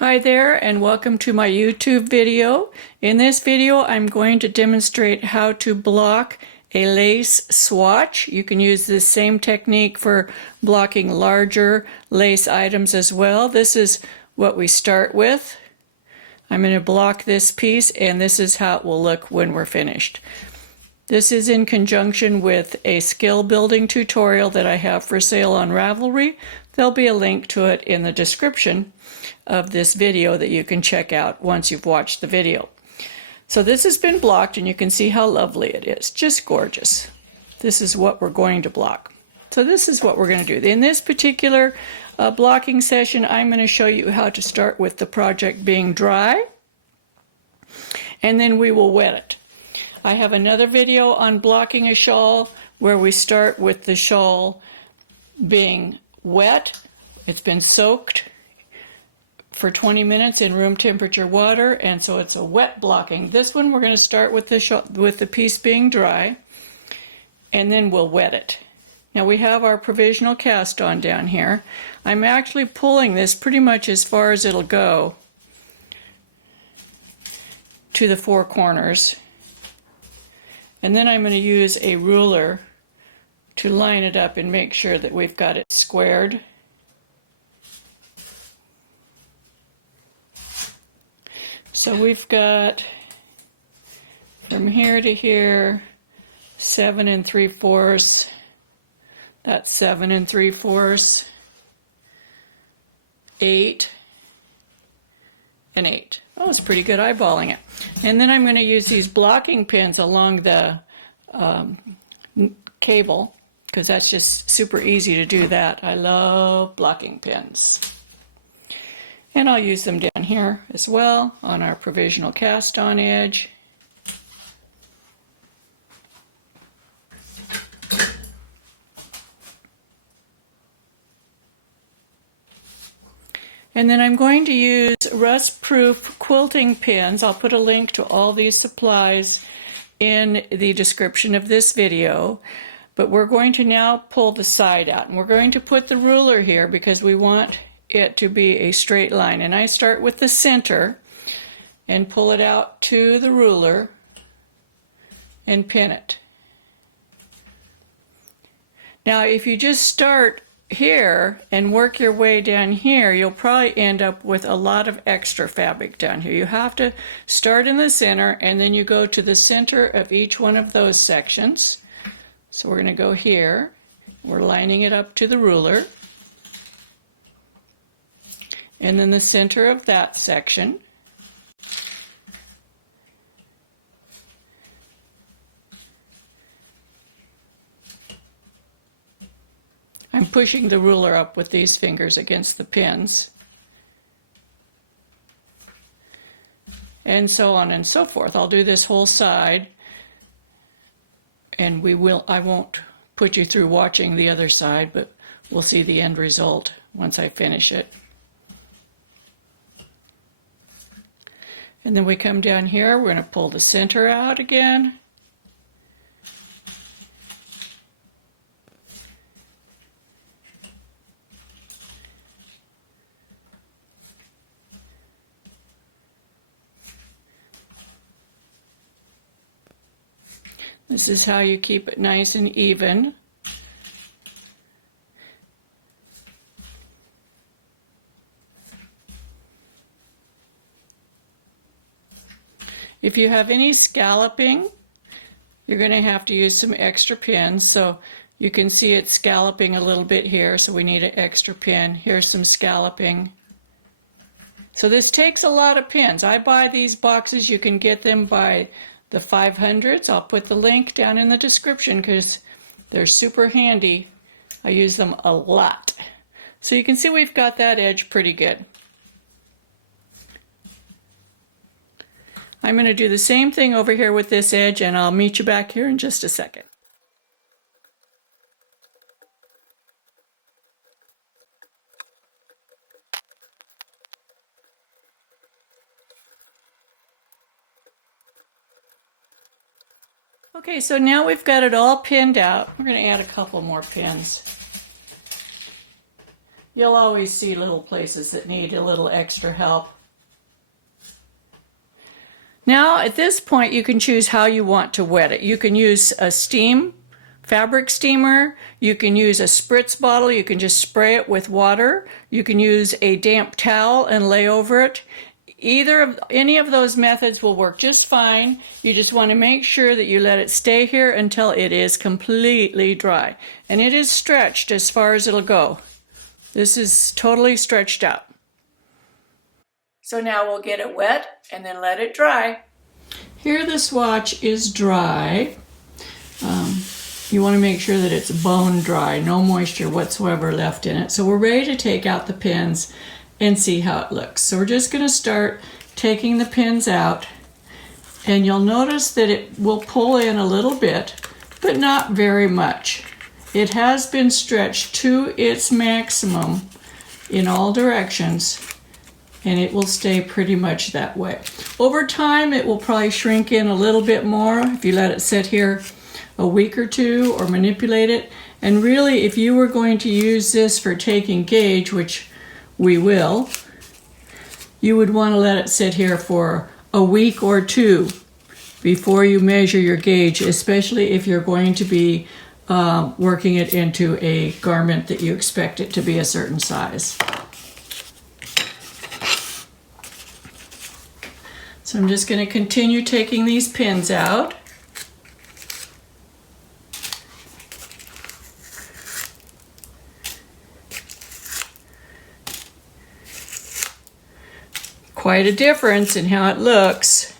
Hi there and welcome to my YouTube video. In this video I'm going to demonstrate how to block a lace swatch. You can use this same technique for blocking larger lace items as well. This is what we start with. I'm going to block this piece and this is how it will look when we're finished. This is in conjunction with a skill building tutorial that I have for sale on Ravelry. There'll be a link to it in the description of this video that you can check out once you've watched the video. So this has been blocked and you can see how lovely it is. Just gorgeous. This is what we're going to block. So this is what we're going to do. In this particular blocking session, I'm going to show you how to start with the project being dry, and then we will wet it. I have another video on blocking a shawl where we start with the shawl being wet. It's been soaked for 20 minutes in room temperature water, and so it's a wet blocking. This one we're going to start with the piece being dry, and then we'll wet it. Now we have our provisional cast on down here. I'm actually pulling this pretty much as far as it'll go to the four corners. And then I'm going to use a ruler to line it up and make sure that we've got it squared. So we've got from here to here 7 3/4. That's 7 3/4. 8 and 8. Oh, it's pretty good eyeballing it. And then I'm going to use these blocking pins along the cable, because that's just super easy to do that. I love blocking pins. And I'll use them down here as well on our provisional cast on edge. And then I'm going to use rust-proof quilting pins. I'll put a link to all these supplies in the description of this video. But we're going to now pull the side out. And we're going to put the ruler here because we want it to be a straight line. And I start with the center and pull it out to the ruler and pin it. Now if you just start here and work your way down here, you'll probably end up with a lot of extra fabric down here. You have to start in the center and then you go to the center of each one of those sections. So we're going to go here. We're lining it up to the ruler. And then the center of that section. I'm pushing the ruler up with these fingers against the pins. And so on and so forth. I'll do this whole side, and I won't put you through watching the other side, but we'll see the end result once I finish it. And then we come down here, we're going to pull the center out again. This is how you keep it nice and even. If you have any scalloping, you're going to have to use some extra pins. So you can see it scalloping a little bit here, so we need an extra pin. Here's some scalloping. So this takes a lot of pins. I buy these boxes. You can get them by the 500s. I'll put the link down in the description because they're super handy. I use them a lot. So you can see we've got that edge pretty good. I'm going to do the same thing over here with this edge, and I'll meet you back here in just a second. Okay, so now we've got it all pinned out. We're going to add a couple more pins. You'll always see little places that need a little extra help. Now at this point you can choose how you want to wet it. You can use a fabric steamer, you can use a spritz bottle, you can just spray it with water, you can use a damp towel and lay over it. Any of those methods will work just fine. You just want to make sure that you let it stay here until it is completely dry. And it is stretched as far as it'll go. This is totally stretched out. So now we'll get it wet and then let it dry. Here the swatch is dry. You want to make sure that it's bone dry, no moisture whatsoever left in it. So we're ready to take out the pins and see how it looks. So we're just going to start taking the pins out, and you'll notice that it will pull in a little bit, but not very much. It has been stretched to its maximum in all directions, and it will stay pretty much that way. Over time, it will probably shrink in a little bit more if you let it sit here a week or two or manipulate it. And really, if you were going to use this for taking gauge, which we will, you would want to let it sit here for a week or two before you measure your gauge, especially if you're going to be working it into a garment that you expect it to be a certain size. So I'm just going to continue taking these pins out. Quite a difference in how it looks.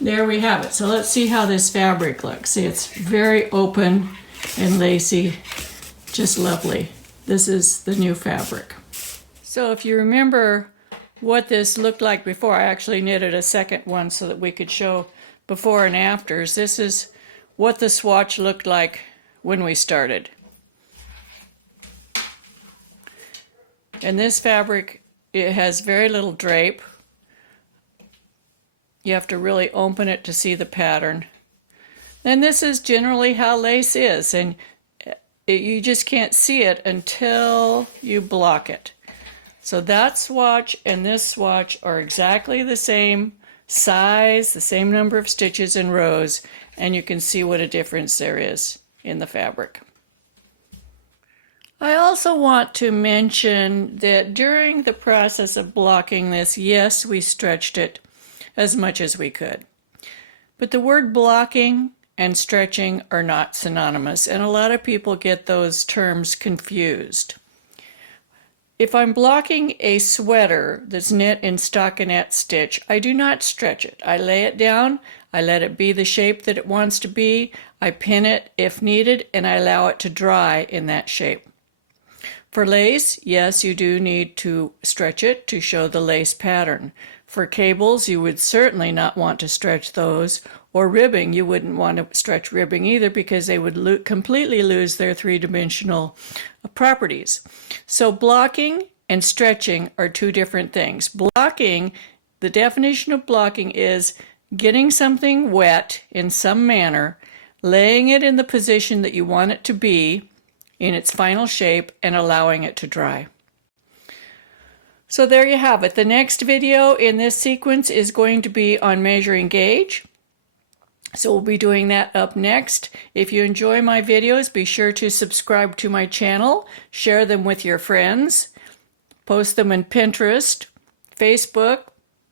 There we have it. So let's see how this fabric looks. See, it's very open and lacy, just lovely. This is the new fabric. So if you remember what this looked like before, I actually knitted a second one so that we could show before and afters. This is what the swatch looked like when we started. And this fabric, it has very little drape. You have to really open it to see the pattern. And this is generally how lace is, and you just can't see it until you block it. So that swatch and this swatch are exactly the same size, the same number of stitches and rows, and you can see what a difference there is in the fabric. I also want to mention that during the process of blocking this, yes, we stretched it as much as we could. But the word blocking and stretching are not synonymous, and a lot of people get those terms confused. If I'm blocking a sweater that's knit in stockinette stitch, I do not stretch it. I lay it down, I let it be the shape that it wants to be, I pin it if needed, and I allow it to dry in that shape. For lace, yes, you do need to stretch it to show the lace pattern. For cables, you would certainly not want to stretch those, or ribbing, you wouldn't want to stretch ribbing either because they would completely lose their three-dimensional properties. So blocking and stretching are two different things. Blocking, the definition of blocking is getting something wet in some manner, laying it in the position that you want it to be in its final shape, and allowing it to dry. So there you have it. The next video in this sequence is going to be on measuring gauge. So we'll be doing that up next. If you enjoy my videos, be sure to subscribe to my channel, share them with your friends, post them in Pinterest, Facebook,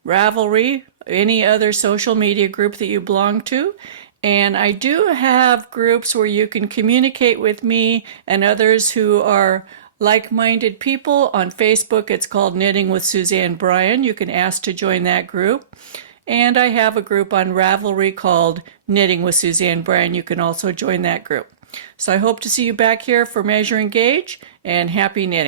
Ravelry, any other social media group that you belong to. And I do have groups where you can communicate with me and others who are like-minded people. On Facebook, it's called Knitting with Suzanne Bryan. You can ask to join that group. And I have a group on Ravelry called Knitting with Suzanne Bryan. You can also join that group. So I hope to see you back here for measuring gauge, and happy knitting.